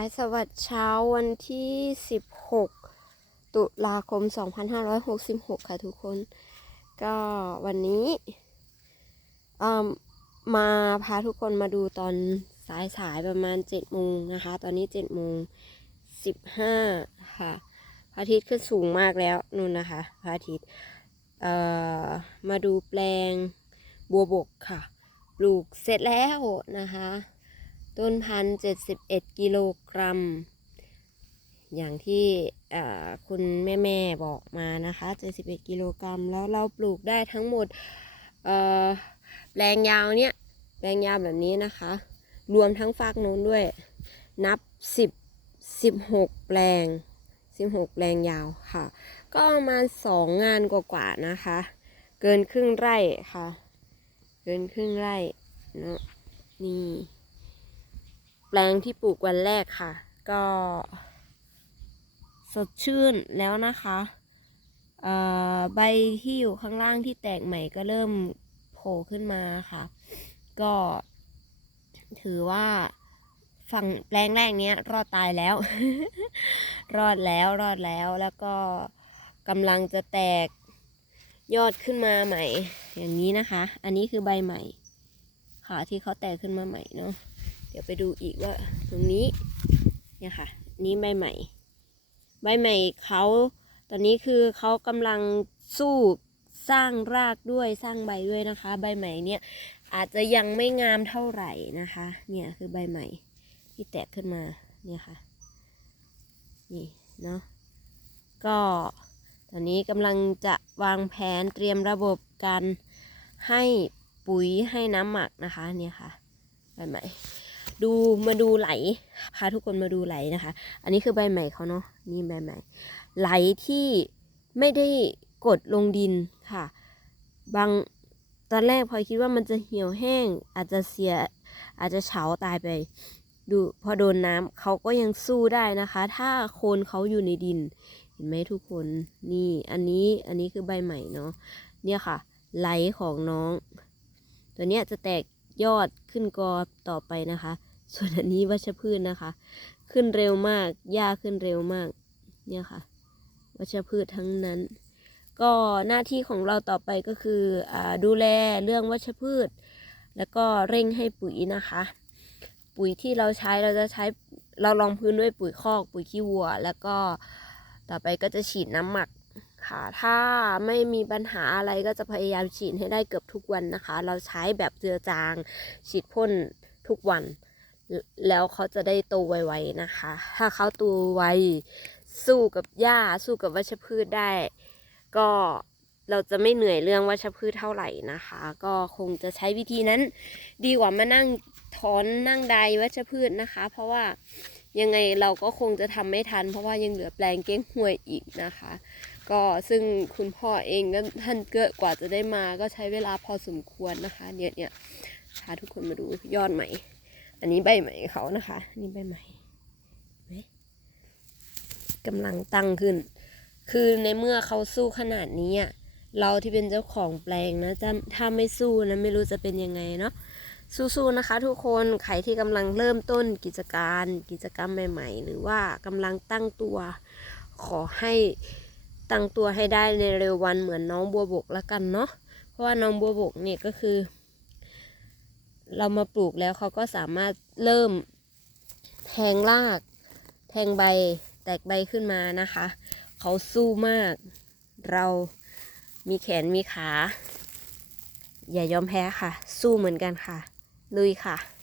ายสวัสดิ์เช้าวันที่ 16 ตุลาคม 2566 ค่ะทุกคน ก็วันนี้มาพาทุกคนมาดูตอนสายสายๆประมาณ7โมงนะคะ ตอนนี้7โมง15 ค่ะพระอาทิตย์ขึ้นสูงมากแล้วนู่นนะคะพระอาทิตย์มาดูแปลงบัวบกค่ะ ปลูกเสร็จแล้วนะคะ ต้นพันเจ็ดสิบเอ็ดกิโลกรัม อย่างที่คุณแม่แม่ๆบอกมานะคะเจ็ดสิบเอ็ดกิโลกรัม แล้วเราปลูกได้ทั้งหมดแปลงยาวเนี่ยแปลงยาวแบบนี้นะคะ รวมทั้งฝากนู้นด้วย นับสิบสิบหกแปลงสิบหกแปลงยาวค่ะ ก็ประมาณสองงานกว่าๆนะคะ เกินครึ่งไร่ค่ะ เกินครึ่งไร่เนาะนี่ แปลงที่ปลูกวันแรกค่ะ ก็ สดชื่นแล้วนะคะใบที่อยู่ข้างล่างที่แตกใหม่ก็เริ่มโผล่ขึ้นมาค่ะ ก็ ถือว่าฝั่งแปลงแรกเนี้ย รอดตายแล้ว รอดแล้วรอดแล้วแล้วก็กำลังจะแตกยอดขึ้นมาใหม่ อย่างนี้นะคะ อันนี้คือใบใหม่ ค่ะที่เขาแตกขึ้นมาใหม่เนาะ ดี๋ยวไปดูอีกว่าตรงนี้เนี่ยค่ะ นี่ใบใหม่ ใบใหม่เขาตอนนี้คือเขากำลังสู้สร้างรากด้วยสร้างใบด้วยนะคะ ใบใหม่เนี่ยอาจจะยังไม่งามเท่าไหร่นะคะ เนี่ยคือใบใหม่ที่แตกขึ้นมาเนี่ยค่ะ นี่เนาะก็ตอนนี้กำลังจะวางแผนเตรียมระบบการให้ปุ๋ยให้น้ำหมักนะคะ เนี่ยค่ะใบใหม่ ดูมาดูไหล พาทุกคนมาดูไหลนะคะ อันนี้คือใบใหม่เขาเนาะนี่ใบใหม่ ไหลที่ไม่ได้กดลงดินค่ะ บางตอนแรกพลอยคิดว่ามันจะเหี่ยวแห้ง อาจจะเสียอาจจะเฉาตายไป ดูพอโดนน้ำเขาก็ยังสู้ได้นะคะ ถ้าโคนเขาอยู่ในดิน เห็นไหมทุกคนนี่อันนี้อันนี้คือใบใหม่เนาะเนี่ยค่ะ ไหลของน้อง ตัวเนี้ยจะแตกยอดขึ้นกอต่อไปนะคะ ส่วนอันนี้วัชพืชนะคะ ขึ้นเร็วมากหญ้าขึ้นเร็วมาก เนี่ยค่ะ วัชพืชทั้งนั้น ก็หน้าที่ของเราต่อไปก็คืออดูแลเรื่องวัชพืช แล้วก็เร่งให้ปุ๋ยนะคะ ปุ๋ยที่เราใช้เราจะใช้เราลองพื้นด้วยปุ๋ยคอก ปุ๋ยขี้วัว แล้วก็ต่อไปก็จะฉีดน้ำหมักค่ะ ถ้าไม่มีปัญหาอะไรก็จะพยายามฉีดให้ได้เกือบทุกวันนะคะ เราใช้แบบเจือจาง ฉีดพ่นทุกวัน แล้วเขาจะได้โตไวๆนะคะ ถ้าเขาโตไวสู้กับหญ้าสู้กับวัชพืชได้ ก็เราจะไม่เหนื่อยเรื่องวัชพืชเท่าไหร่นะคะ ก็คงจะใช้วิธีนั้น ดีกว่ามานั่งถอนนั่งใดวัชพืชนะคะ เพราะว่ายังไงเราก็คงจะทำไม่ทัน เพราะว่ายังเหลือแปลงเก้งหวยอีกนะคะ ก็ซึ่งคุณพ่อเองก็ท่านเกิดกว่าจะได้มาก็ใช้เวลาพอสมควรนะคะเนี่ยเนี่ยพาทุกคนมาดูยอดใหม่ อันนี้ใบใหม่เขานะคะนี่ใบใหม่กำลังตั้งขึ้น คือในเมื่อเขาสู้ขนาดนี้เราที่เป็นเจ้าของแปลงนะจะถ้าไม่สู้นะไม่รู้จะเป็นยังไงเนาะสู้ๆนะคะ ทุกคนใครที่กำลังเริ่มต้นกิจการกิจกรรมใหม่ ๆ หรือว่ากำลังตั้งตัว ขอให้ตั้งตัวให้ได้ในเร็ววันเหมือนน้องบัวบกแล้วกันเนาะเพราะว่าน้องบัวบกเนี่ยก็คือ เรามาปลูกแล้วเขาก็สามารถเริ่มแทงราก แทงใบแตกใบขึ้นมานะคะ เขาสู้มาก เรามีแขนมีขา อย่ายอมแพ้ค่ะ สู้เหมือนกันค่ะ ลุยค่ะ